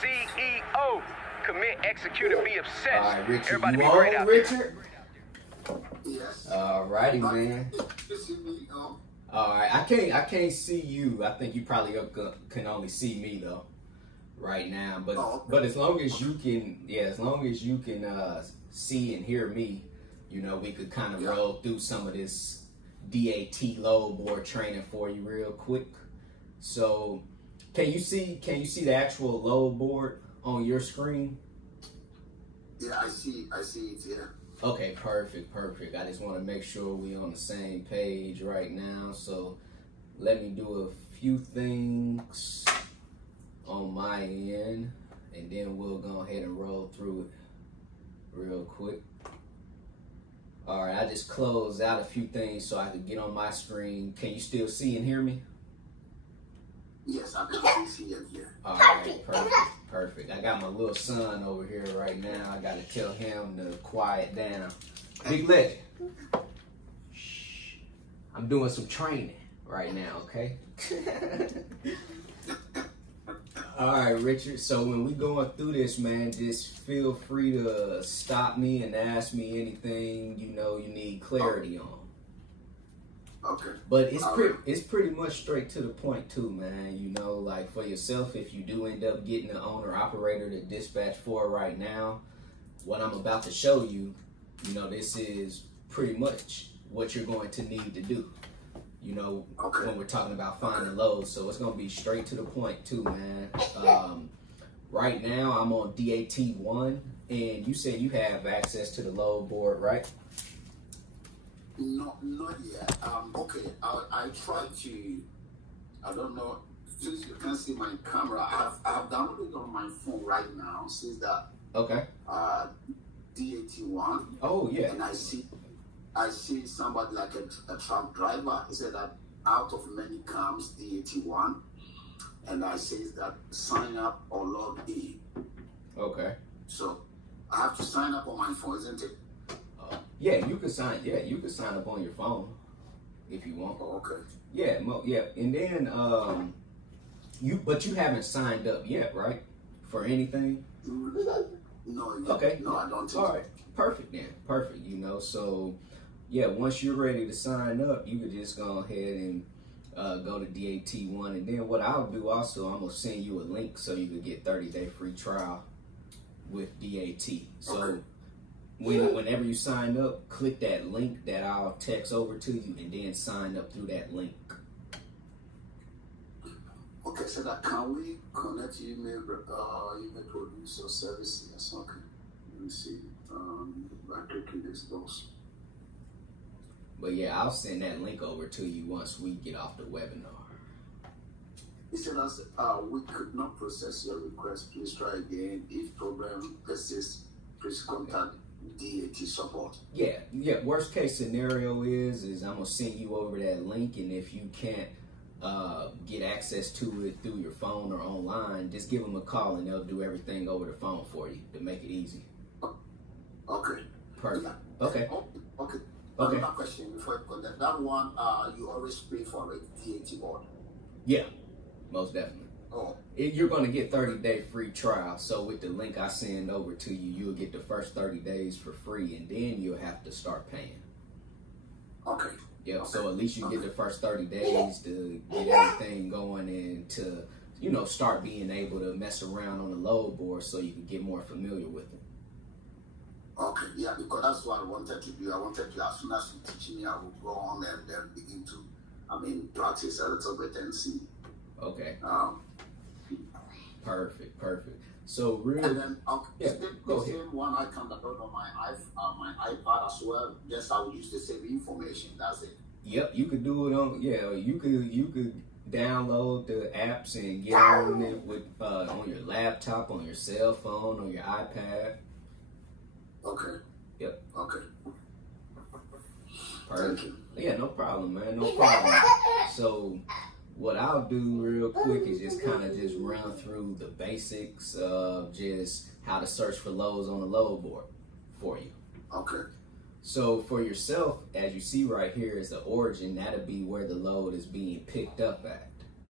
CEO. Commit, execute, and be obsessed. All right, Richard, Everybody you be great on, out Richard? Yes. All righty, man. Oh, All right, I can't see you. I think you probably can only see me though, right now. But as long as you can, as long as you can see and hear me, you know, we could kind of roll through some of this DAT load board training for you real quick. So, can you see the actual load board on your screen? yeah, I see it. Yeah. Okay, perfect. I just want to make sure we on the same page right now. So let me do a few things on my end, and then we'll go ahead and roll through it real quick. All right, I just closed out a few things so I could get on my screen. Can you still see and hear me? Yes, I can see it. Yeah. All right, perfect. I got my little son over here right now. I got to tell him to quiet down. Big legend. Shh. I'm doing some training right now, okay? All right, Richard. So when we going through this, man, just feel free to stop me and ask me anything you know you need clarity on. Okay. But it's pretty much straight to the point too, man. You know, like for yourself, if you do end up getting the owner operator to dispatch for right now, what I'm about to show you, you know, this is pretty much what you're going to need to do. You know, when we're talking about finding loads, so it's gonna be straight to the point too, man. Right now I'm on DAT1, and you said you have access to the load board, right? No, not yet. Okay, I try to. I don't know. Since you can see my camera, I have downloaded on my phone right now. Since that. Okay. DAT1. Oh yeah. And I see somebody like a truck driver. He said that out of many comes DAT1, and I says that sign up or log in. Okay. So I have to sign up on my phone, isn't it? Yeah, you can sign. Yeah, you can sign up on your phone if you want. Oh, okay. Yeah, and then but you haven't signed up yet, right? For anything? No. Okay. No, I don't think. All right. Perfect then. Perfect. You know, so yeah, once you're ready to sign up, you could just go ahead and go to DAT1, and then what I'll do also, I'm gonna send you a link so you could get 30-day free trial with DAT. So. Whenever you sign up, click that link that I'll text over to you, and then sign up through that link. Okay, so that can we connect email produce or service? Yes, okay. Let me see. By clicking this box. But yeah, I'll send that link over to you once we get off the webinar. He said, we could not process your request. Please try again. If problem persists, please contact DAT support. Yeah. Worst case scenario is I'm gonna send you over that link, and if you can't get access to it through your phone or online, just give them a call and they'll do everything over the phone for you to make it easy. Okay. Perfect. Yeah. Okay. Okay. Another question before I connect. That one, you always pay for it, DAT board. Yeah, most definitely. Oh. You're going to get 30-day free trial. So with the link I send over to you, you'll get the first 30 days for free, and then you'll have to start paying. Okay. Yeah. Okay. So at least you get the first 30 days to get everything going and to, you know, start being able to mess around on the load board so you can get more familiar with it. Okay. Yeah, because that's what I wanted to do. I wanted to, as soon as you teach me, I will go on and then begin to, practice a little bit and see. Okay. Perfect. So really, and then yeah, the same one I can download on my iPad as well. Just I will use the same information. That's it. Yep, you could do it on. Yeah, you could download the apps and get on it with on your laptop, on your cell phone, on your iPad. Okay. Yep. Okay. Perfect. Thank you. Yeah, no problem, man. No problem. So what I'll do real quick is just kind of just run through the basics of just how to search for loads on the load board for you. Okay. So for yourself, as you see right here is the origin. That'll be where the load is being picked up at.